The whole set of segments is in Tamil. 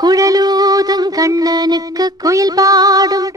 குழலோதங்கண்ணனுக்கு குயில் பாடும்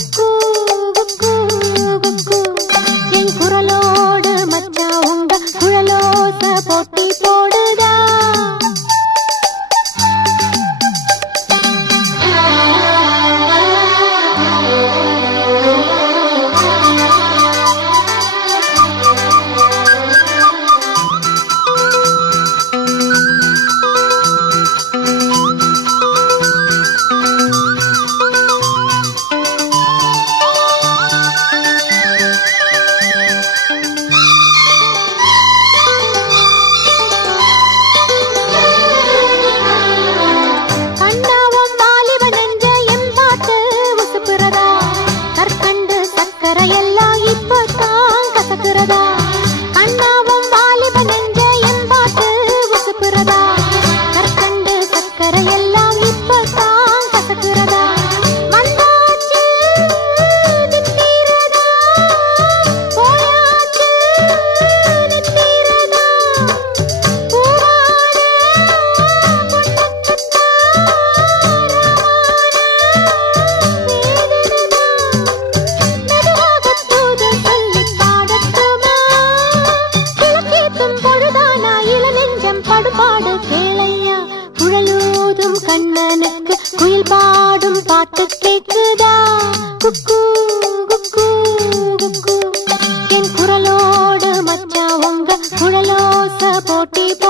just பாடு பாடு கேளையா. குழலூதும் கண்ணனுக்கு குயில் பாடும் பாட்டு கேக்குதா? குக்கு குக்கு குக்கு. என் குரலோடு மச்சா உங்க குழலோச போட்டி போ